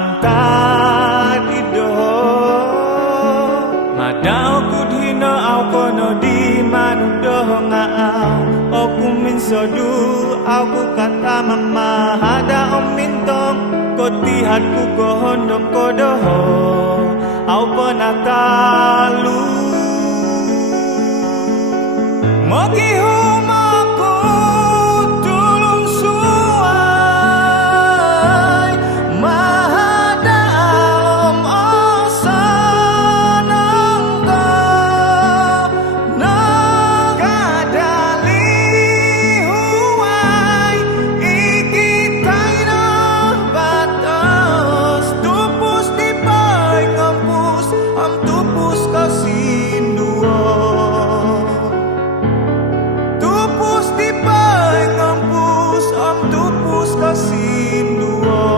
pantat idoh madau kudhina au kono di manudoh ngau oku min sodu aku kata mama hada om mintong koti hatku kohondom kodoh au penatalu mogi humaku tulung suai mahada om osanangka nagadali huai iki taina batas tupus di pai ngampus am tupus kasinduo tupus di pai ngampus am tupus kasinduo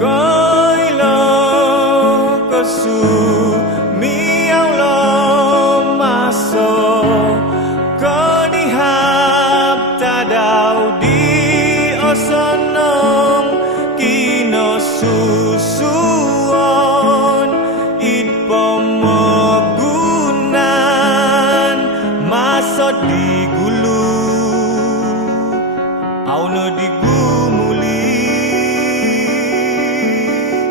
Koilo kesu miau lo maso konihap tadau di osonong kino susuon it pemegunan masot digulu auno digumuli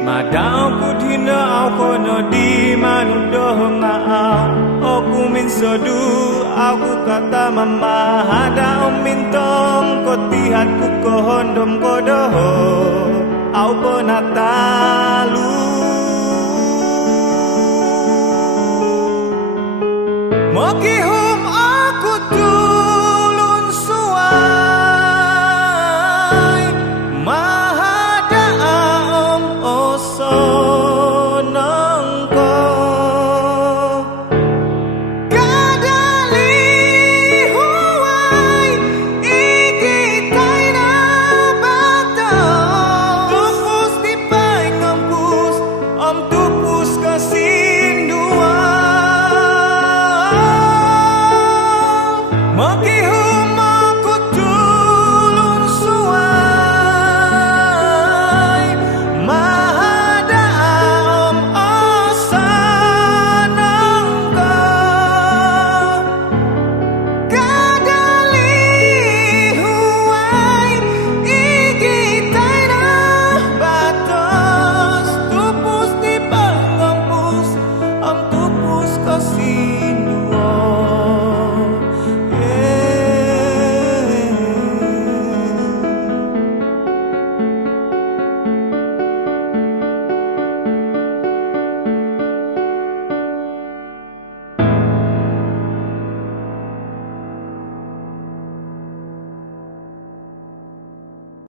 madau kudhina au kono di manudoh ngau oku min sodu aku kata mama hada om mintong koti hatku kohondom kodoh au penatalu mogi